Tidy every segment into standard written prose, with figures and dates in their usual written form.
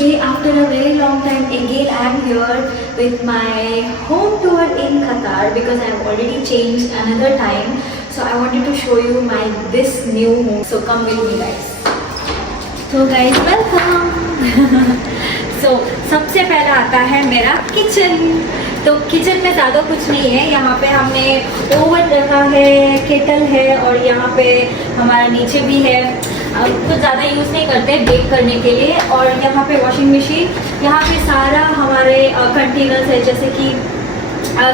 today after a very long time again I am here with my home tour in Qatar because I have already changed another time, so I wanted to show you my this new home. So come with me guys. So guys welcome. So सबसे पहला आता है मेरा kitchen. तो kitchen में ज़्यादा कुछ नहीं है. यहाँ पे हमने ओवन रखा है, केटल है और यहाँ पे हमारा नीचे भी है. कुछ ज़्यादा यूज़ नहीं करते बेक करने के लिए. और यहाँ पे वॉशिंग मशीन, यहाँ पे सारा हमारे कंटेनर्स है, जैसे कि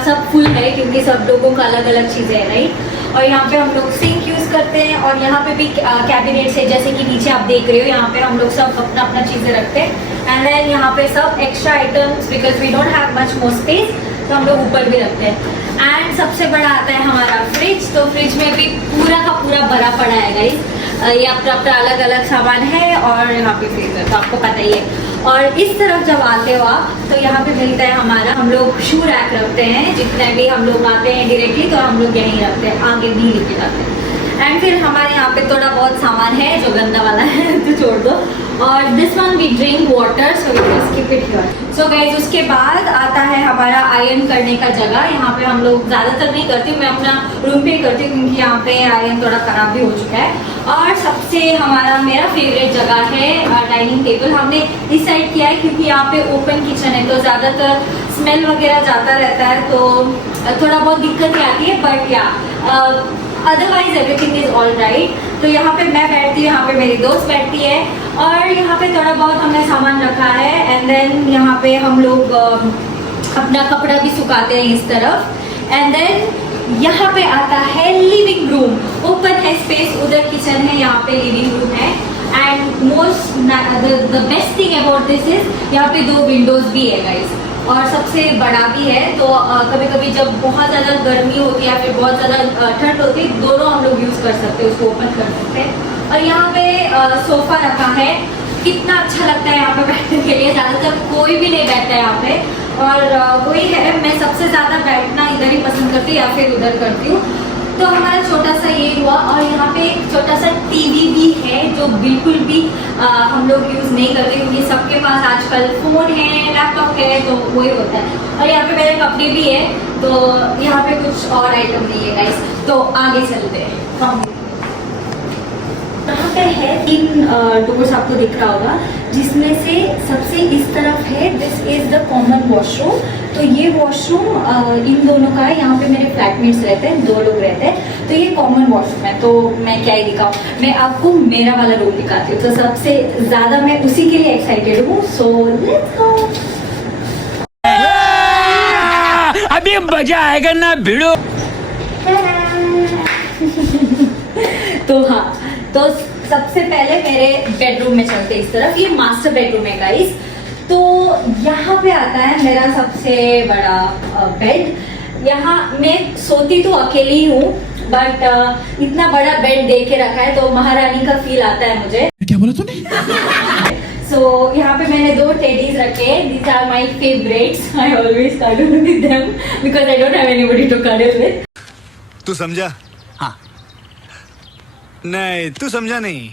सब फुल है क्योंकि सब लोगों का अलग अलग चीज़ें है राइट. और यहाँ पे हम लोग सिंक यूज़ करते हैं और यहाँ पे भी कैबिनेट्स है, जैसे कि नीचे आप देख रहे हो. यहाँ पे हम लोग सब अपना अपना चीज़ें रखते हैं. एंड देन यहाँ पे सब extra items because we don't have much more space, तो हम लोग ऊपर भी रखते हैं. एंड सबसे बड़ा आता है हमारा फ्रिज. तो फ्रिज में भी पूरा का पूरा भरा पड़ा है गाइस. ये अपना अपना अलग अलग सामान है और यहाँ पे फ्रीजर तो आपको पता ही है. और इस तरफ जब आते हो आप तो यहाँ पे मिलता है हमारा, हम लोग शू रैक रखते हैं. जितने भी हम लोग आते हैं डायरेक्टली तो हम लोग यहीं रखते हैं, आगे भी लेके जाते हैं. एंड फिर हमारे यहाँ पे थोड़ा बहुत सामान है जो गंदा वाला है तो छोड़ दो. और this one we drink water, so we just keep it here. So guys उसके बाद आता है हमारा आयरन करने का जगह. यहाँ पे हम लोग ज़्यादातर नहीं करती, मैं अपना रूम पे करती हूँ क्योंकि यहाँ पे आयरन थोड़ा ख़राब भी हो चुका है. और सबसे हमारा मेरा फेवरेट जगह है डाइनिंग टेबल. हमने इस साइड किया है क्योंकि यहाँ पे ओपन किचन है तो ज़्यादातर स्मेल वगैरह जाता रहता है तो थोड़ा बहुत दिक्कत आती है. बट या otherwise everything is all right. तो यहाँ पे मैं बैठती हूँ, यहाँ पे मेरी दोस्त बैठती है और यहाँ पे थोड़ा बहुत हमने सामान रखा है. एंड देन यहाँ पे हम लोग अपना कपड़ा भी सुखाते हैं इस तरफ. एंड देन यहाँ पे आता है लिविंग रूम. ओपन है स्पेस, उधर किचन है, यहाँ पे लिविंग रूम है. And most the best thing about this is यहाँ पे 2 विंडोज भी है गाइस और सबसे बड़ा भी है. तो कभी कभी जब बहुत ज़्यादा गर्मी होती है या फिर बहुत ज़्यादा ठंड होती है, दोनों हम लोग यूज़ कर सकते हैं, उसको ओपन कर सकते हैं. और यहाँ पे सोफ़ा रखा है. कितना अच्छा लगता है यहाँ पे बैठने के लिए. ज़्यादातर कोई भी नहीं बैठता है यहाँ पे और वही है, मैं सबसे ज़्यादा बैठना इधर ही पसंद करती हूँ या फिर उधर करती हूँ. तो हमारा छोटा सा ये हुआ. और यहाँ पे एक छोटा सा टीवी भी है जो बिल्कुल भी हम लोग यूज़ नहीं करते क्योंकि सबके पास आजकल फ़ोन है, लैपटॉप है, तो वही होता है. और यहाँ पे मेरे कपड़े भी है. तो यहाँ पे कुछ और आइटम नहीं है गाइस. तो आगे चलते हैं. यहाँ पे है 3 डोर्स आपको दिख रहा होगा, जिसमें से सबसे इस तरफ है this is the common washroom. तो ये वॉशरूम इन दोनों का है. यहाँ पे मेरे फ्लैटमेट्स रहते हैं, 2 लोग रहते हैं. तो ये कॉमन वॉशरूम है. तो मैं क्या ही दिखाऊँ, मैं आपको मेरा वाला रूम दिखाती हूँ. तो सबसे ज़्यादा मैं उसी के लिए एक्साइटेड हूँ. So let's go. अभी मजा आएगा ना भिड़ो. तो हाँ, तो सबसे पहले मेरे बेडरूम में चलते इस तरफ. ये मास्टर बेडरूम है गाइस. तो यहाँ पे आता है मेरा सबसे बड़ा बेड. यहाँ मैं सोती तो अकेली हूँ बट इतना बड़ा बेड दे के रखा है तो महारानी का फील आता है मुझे. क्या बोला तूने? सो यहाँ पे मैंने 2 टेडीज रखे. These are my favourites. I always cuddle with them because I don't have anybody to cuddle with. तू समझा? हाँ. नहीं तू समझा नहीं.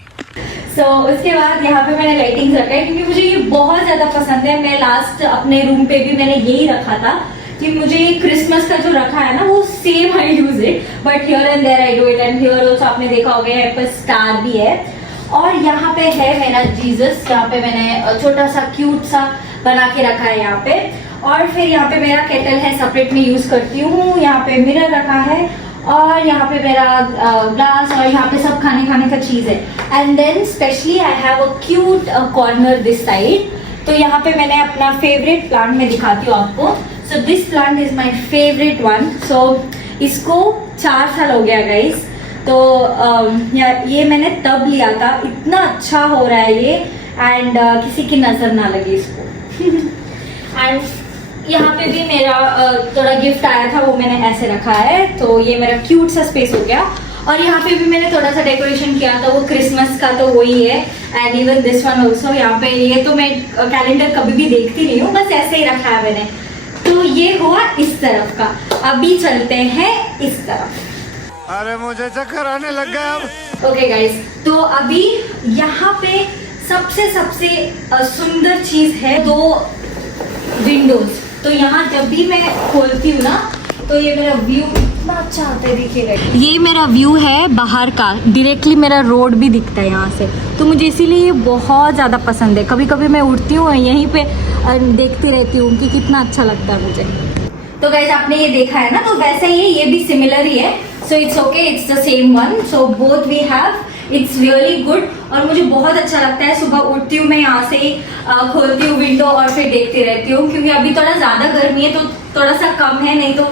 सो उसके बाद यहाँ पे मैंने लाइटिंग्स रखा है क्योंकि मुझे ये बहुत ज़्यादा पसंद है. मैं लास्ट अपने रूम पे भी मैंने यही रखा था कि मुझे ये क्रिसमस का जो रखा है ना वो same I use it but here and there I do it. And here also आपने देखा होगा यहाँ पर स्टार भी है. और यहाँ पे है मेरा जीसस, जहाँ पे मैंने छोटा सा क्यूट सा बना के रखा है यहाँ पे. और फिर यहाँ पे मेरा केटल है, सेपरेट में यूज करती हूँ. यहाँ पे मिरर रखा है और यहाँ पे मेरा ग्लास और यहाँ पे सब खाने का चीज़ है. And then specially I have a cute corner this side. तो यहाँ पे मैंने अपना फेवरेट प्लांट में दिखाती हूँ आपको. So this plant is my favourite one. सो इसको 4 साल हो गया गाइस. तो ये मैंने तब लिया था. इतना अच्छा हो रहा है ये एंड किसी की नज़र ना लगे इसको. एंड यहाँ पे भी मेरा थोड़ा गिफ्ट आया था, वो मैंने ऐसे रखा है. तो ये मेरा क्यूट सा स्पेस हो गया. और यहाँ पे भी मैंने थोड़ा सा डेकोरेशन किया था, वो क्रिसमस का तो वही है. And even this one also. यहाँ पे ये तो मैं कैलेंडर कभी भी देखती नहीं हूँ, बस ऐसे ही रखा है मैंने. तो ये हुआ इस तरफ का. अभी चलते हैं इस तरफ. अरे मुझे चक्कर आने लग गया अब. ओके गाइस, तो अभी यहाँ पे सबसे सुंदर चीज है दो विंडोज। तो यहाँ जब भी मैं खोलती हूँ ना तो ये मेरा व्यू कितना अच्छा आता है, देखिएगा। ये मेरा व्यू है बाहर का, डायरेक्टली मेरा रोड भी दिखता है यहाँ से, तो मुझे इसीलिए ये बहुत ज़्यादा पसंद है। कभी कभी मैं उठती हूँ यहीं पे देखती रहती हूँ कि कितना अच्छा लगता है मुझे। तो गाइस आपने ये देखा है ना, तो वैसे ही ये भी सिमिलर ही है, so it's okay, it's the same one, so both we have, it's really good. और मुझे बहुत अच्छा लगता है, सुबह उठती हूँ मैं यहाँ से खोलती हूँ विंडो और फिर देखती रहती हूँ, क्योंकि अभी थोड़ा ज्यादा गर्मी है तो थोड़ा सा कम है, नहीं तो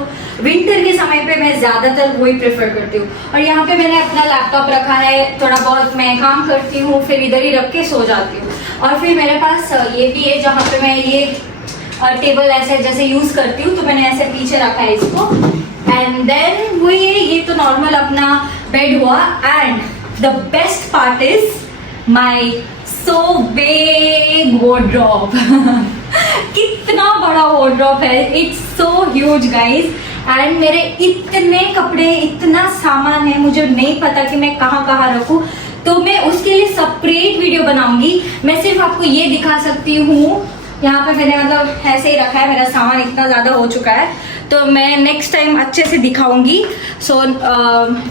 विंटर के समय पे मैं ज्यादातर वही प्रेफर करती हूँ। और यहाँ पे मैंने अपना लैपटॉप रखा है, थोड़ा बहुत मैं काम करती हूँ, फिर इधर ही रख के सो जाती हूँ। और फिर मेरे पास ये भी है जहाँ पे मैं ये टेबल ऐसे जैसे यूज करती हूँ, तो मैंने ऐसे पीछे रखा है इसको। एंड देन वो ये तो नॉर्मल अपना बेड हुआ। And the best part is my so big wardrobe. कितना बड़ा वार्डरोब है, it's so huge guys. And मेरे इतने कपड़े, इतना सामान है, मुझे नहीं पता कि मैं कहाँ कहाँ रखूँ, तो मैं उसके लिए सेपरेट वीडियो बनाऊंगी। मैं सिर्फ आपको ये दिखा सकती हूँ, यहाँ पे मैंने मतलब ऐसे ही रखा है, मेरा सामान इतना ज्यादा हो चुका है, तो मैं नेक्स्ट टाइम अच्छे से दिखाऊंगी। So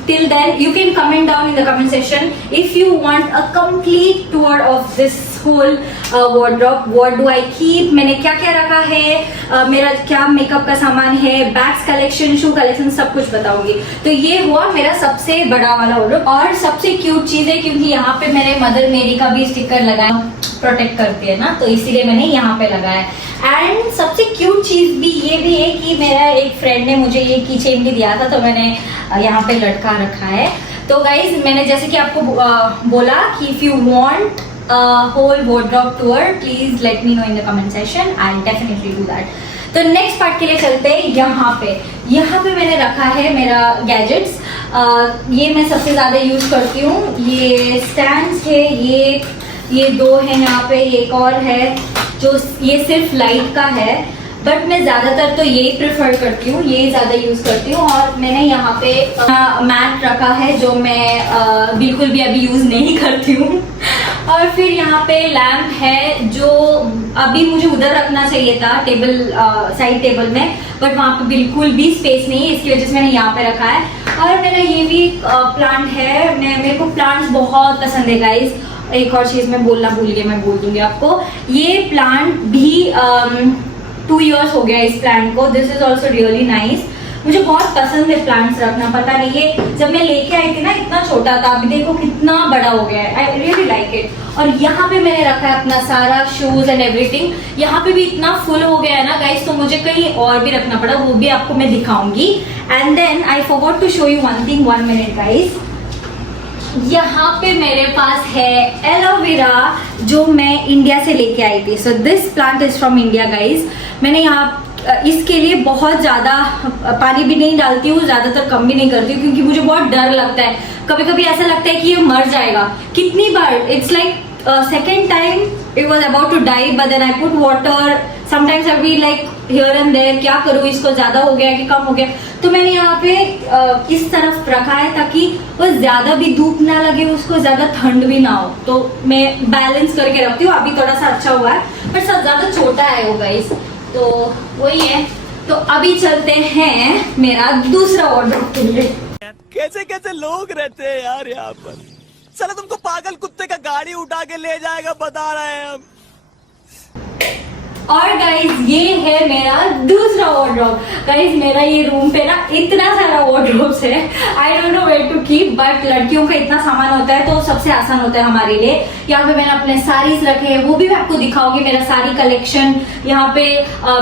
till then you can comment down in the comment section if you want a complete tour of this whole wardrobe, what do I keep, मैंने क्या क्या रखा है, मेरा क्या मेकअप का सामान है, बैग्स कलेक्शन, शू कलेक्शन, सब कुछ बताऊंगी। तो ये हुआ मेरा सबसे बड़ा वाला वार्डरोब। और सबसे क्यूट चीज है, क्योंकि यहाँ पे मैंने मदर मेरी का भी स्टिकर लगाया, प्रोटेक्ट करती है ना, तो इसीलिए मैंने यहाँ पे लगाया। एंड सबसे क्यूट चीज भी ये भी है कि मेरा एक फ्रेंड ने मुझे ये की चेन भी दिया था, तो मैंने यहाँ पे लटका रखा है। तो गाइज मैंने जैसे कि आपको बोला कि if you want whole wardrobe tour, please let me know in the comment section, I will definitely do that. तो नेक्स्ट पार्ट के लिए चलते हैं। यहाँ पे मैंने रखा है मेरा गैजेट्स। ये मैं सबसे ज्यादा यूज करती हूँ। ये स्टैंड्स है, ये दो है यहाँ पे, एक और है जो ये सिर्फ लाइट का है, बट मैं ज्यादातर तो यही प्रेफर करती हूँ, यही ज्यादा यूज करती हूँ। और मैंने यहाँ पे मैट रखा है जो मैं बिल्कुल भी अभी यूज नहीं करती हूँ। और फिर यहाँ पे लैम्प है जो अभी मुझे उधर रखना चाहिए था टेबल, साइड टेबल में, बट वहाँ पे बिल्कुल भी स्पेस नहीं है, इसकी वजह से मैंने यहाँ पे रखा है। और मेरा ये भी प्लांट है, मेरे को प्लांट्स बहुत पसंद है गाइज। एक और चीज मैं बोलना भूल गई, मैं बोल दूंगी आपको, ये प्लांट भी 2 years हो गया इस प्लांट को। This is also really nice. मुझे बहुत पसंद है प्लांट्स रखना, पता नहीं ये जब मैं लेके आई थी ना इतना छोटा था, अभी देखो कितना बड़ा हो गया है। I really like it. और यहाँ पे मैंने रखा है अपना सारा शूज एंड एवरीथिंग। यहाँ पे भी इतना फुल हो गया है ना गाइस, तो मुझे कहीं और भी रखना पड़ा, वो भी आपको मैं दिखाऊंगी। And then I forgot to show you one thing, 1 minute guys. यहाँ पे मेरे पास है एलोवेरा जो मैं इंडिया से लेके आई थी। सो this plant is from India guys. मैंने यहाँ इसके लिए बहुत ज़्यादा पानी भी नहीं डालती हूँ, ज़्यादातर कम भी नहीं करती हूँ, क्योंकि मुझे बहुत डर लगता है। कभी कभी ऐसा लगता है कि ये मर जाएगा। कितनी बार it's like second time it was about to die, but then I put water. Sometimes I be like here and there, क्या करूँ, इसको ज्यादा हो गया कि कम हो गया। तो मैंने यहाँ पे इस तरफ रखा है ताकि वो ज्यादा भी धूप ना लगे, उसको ज्यादा ठंड भी ना हो, तो मैं बैलेंस करके रखती हूँ। अभी थोड़ा सा अच्छा हुआ है, पर सब ज्यादा छोटा है वो गाइस, तो वही है। तो अभी चलते हैं मेरा दूसरा वार्डरोब के लिए। कैसे कैसे लोग रहते हैं यार यहाँ पर। चलो तुमको पागल कुत्ते का गाड़ी उठा के ले जाएगा, बता रहे हैं हम। और गाइज ये है मेरा दूसरा वार्डरोब। गाइज मेरा ये रूम पे ना इतना सारा वार्डरोब्स है, I don't know where to keep, but लड़कियों का इतना सामान होता है तो सबसे आसान होता है हमारे लिए। यहाँ पे मैंने अपने साड़ीज रखे हैं, वो भी मैं आपको दिखाऊंगी, मेरा साड़ी कलेक्शन। यहाँ पे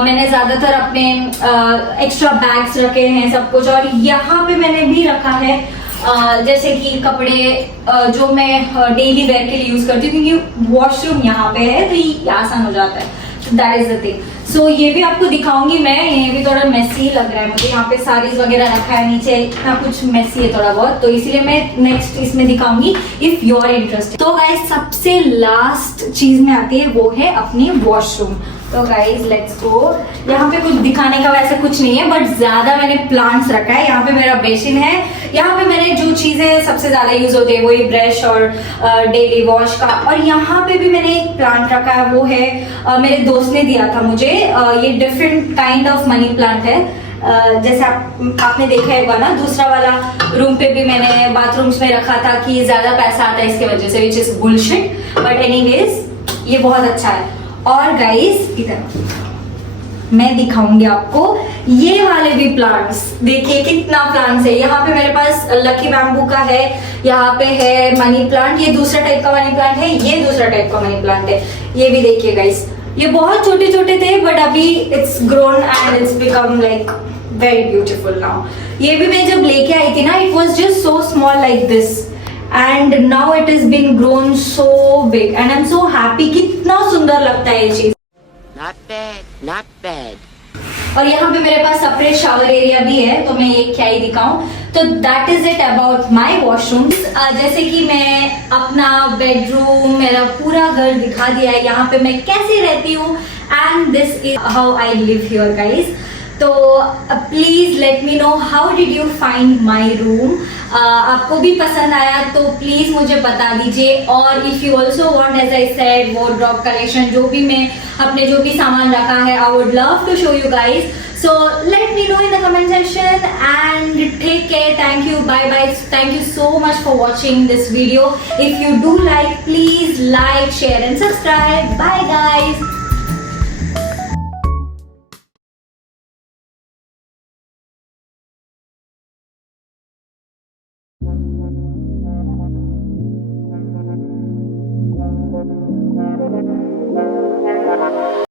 मैंने ज्यादातर अपने एक्स्ट्रा बैग्स रखे हैं, सब कुछ। और यहाँ पे मैंने भी रखा है जैसे कि कपड़े जो मैं डेली वेयर के लिए यूज करती हूँ, क्योंकि वॉशरूम यहाँ पे है तो ये आसान हो जाता है। That is the thing. So ये भी आपको दिखाऊंगी मैं। ये भी थोड़ा मेसी लग रहा है मुझे, यहाँ पे साड़ीज वगैरह रखा है, नीचे इतना कुछ मेसी है थोड़ा बहुत, तो इसीलिए मैं नेक्स्ट इसमें दिखाऊंगी इफ यू आर इंटरेस्टेड। तो गाइस सबसे लास्ट चीज में आती है वो है अपनी वॉशरूम। तो गाइज लेट्स गो। यहाँ पे कुछ दिखाने का वैसे कुछ नहीं है, बट ज्यादा मैंने प्लांट्स रखा है। यहाँ पे मेरा बेसिन है, यहाँ पे मैंने जो चीजें सबसे ज्यादा यूज होती है वही ब्रश और डेली वॉश का। और यहाँ पे भी मैंने एक प्लांट रखा है, वो है मेरे दोस्त ने दिया था मुझे। ये different kind of money plant है। जैसे आपने देखा है ना, दूसरा वाला रूम पे भी मैंने बाथरूम्स में रखा था कि ज्यादा पैसा आता है इसके वजह से, which is bullshit, but anyways ये बहुत अच्छा है। और गाइस इधर मैं दिखाऊंगी आपको ये वाले भी प्लांट्स। देखिए कितना प्लांट्स है। यहाँ पे मेरे पास लकी बैम्बू का है, यहाँ पे है मनी प्लांट, ये दूसरा टाइप का मनी प्लांट है, ये दूसरा टाइप का मनी प्लांट है। ये भी देखिए गाइस, ये बहुत छोटे छोटे थे बट अभी it's grown and it's become like very beautiful now. ये भी मैं जब लेके आई थी ना, it was just so small like this and now it is been grown so big and I am so happy. कितना सुंदर लगता है ये चीज। Not bad, not bad. और यहाँ पे मेरे पास सेपरेट शावर एरिया भी है, तो मैं ये क्या ही दिखाऊं। तो that is it about my washroom. जैसे कि मैं अपना बेडरूम, मेरा पूरा घर दिखा दिया है, यहाँ पे मैं कैसे रहती हूँ and this is how I live here guys. तो please let me know how did you find my room. आपको भी पसंद आया तो प्लीज मुझे बता दीजिए। और if you also want, as I said, wardrobe collection, जो भी मैं अपने जो भी सामान रखा है, I would love to show you guys. So let me know in the comment section and take care. Thank you. Bye bye. Thank you so much for watching this video. If you do like, please like, share and subscribe. Bye guys.